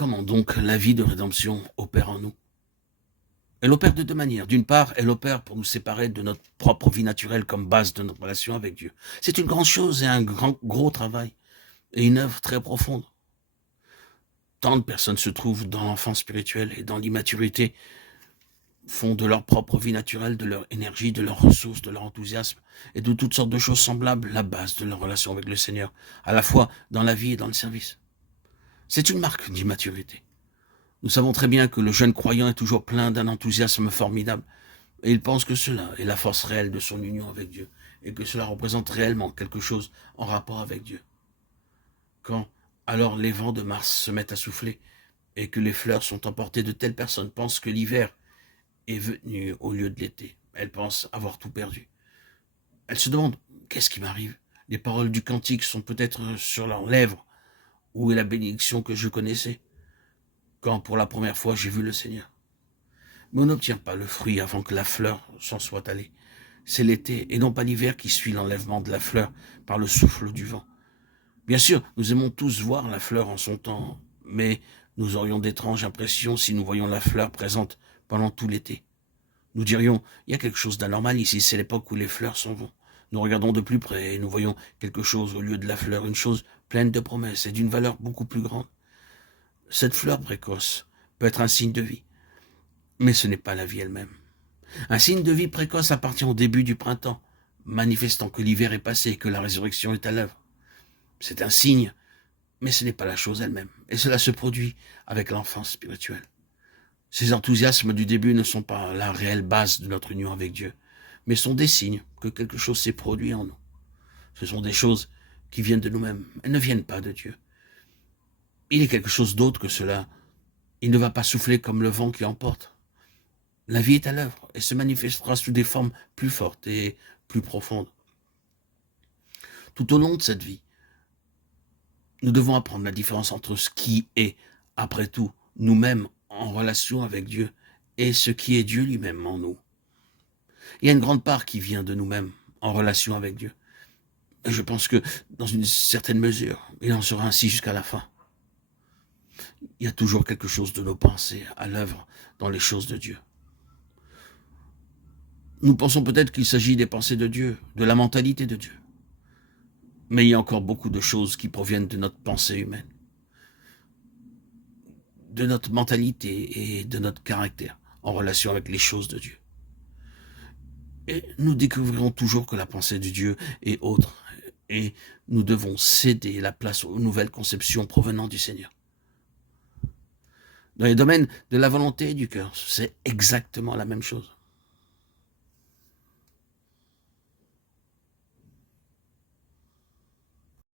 Comment donc la vie de rédemption opère en nous? Elle opère de deux manières. D'une part, elle opère pour nous séparer de notre propre vie naturelle comme base de notre relation avec Dieu. C'est une grande chose et un gros travail et une œuvre très profonde. Tant de personnes se trouvent dans l'enfance spirituelle et dans l'immaturité, font de leur propre vie naturelle, de leur énergie, de leurs ressources, de leur enthousiasme et de toutes sortes de choses semblables la base de leur relation avec le Seigneur, à la fois dans la vie et dans le service. C'est une marque d'immaturité. Nous savons très bien que le jeune croyant est toujours plein d'un enthousiasme formidable et il pense que cela est la force réelle de son union avec Dieu et que cela représente réellement quelque chose en rapport avec Dieu. Quand alors les vents de mars se mettent à souffler et que les fleurs sont emportées, de telles personnes pensent que l'hiver est venu au lieu de l'été. Elles pensent avoir tout perdu. Elles se demandent, qu'est-ce qui m'arrive? Les paroles du cantique sont peut-être sur leurs lèvres. Où est la bénédiction que je connaissais quand pour la première fois j'ai vu le Seigneur? Mais on n'obtient pas le fruit avant que la fleur s'en soit allée. C'est l'été et non pas l'hiver qui suit l'enlèvement de la fleur par le souffle du vent. Bien sûr, nous aimons tous voir la fleur en son temps, mais nous aurions d'étranges impressions si nous voyions la fleur présente pendant tout l'été. Nous dirions, il y a quelque chose d'anormal ici, c'est l'époque où les fleurs s'en vont. Nous regardons de plus près et nous voyons quelque chose au lieu de la fleur, une chose pleine de promesses et d'une valeur beaucoup plus grande. Cette fleur précoce peut être un signe de vie, mais ce n'est pas la vie elle-même. Un signe de vie précoce appartient au début du printemps, manifestant que l'hiver est passé et que la résurrection est à l'œuvre. C'est un signe, mais ce n'est pas la chose elle-même, et cela se produit avec l'enfance spirituelle. Ces enthousiasmes du début ne sont pas la réelle base de notre union avec Dieu, mais sont des signes que quelque chose s'est produit en nous. Ce sont des choses qui viennent de nous-mêmes, elles ne viennent pas de Dieu. Il est quelque chose d'autre que cela. Il ne va pas souffler comme le vent qui emporte. La vie est à l'œuvre et se manifestera sous des formes plus fortes et plus profondes. Tout au long de cette vie, nous devons apprendre la différence entre ce qui est, après tout, nous-mêmes en relation avec Dieu et ce qui est Dieu lui-même en nous. Il y a une grande part qui vient de nous-mêmes en relation avec Dieu. Et je pense que, dans une certaine mesure, il en sera ainsi jusqu'à la fin. Il y a toujours quelque chose de nos pensées à l'œuvre dans les choses de Dieu. Nous pensons peut-être qu'il s'agit des pensées de Dieu, de la mentalité de Dieu. Mais il y a encore beaucoup de choses qui proviennent de notre pensée humaine, de notre mentalité et de notre caractère en relation avec les choses de Dieu. Et nous découvrirons toujours que la pensée de Dieu est autre, et nous devons céder la place aux nouvelles conceptions provenant du Seigneur. Dans les domaines de la volonté et du cœur, c'est exactement la même chose.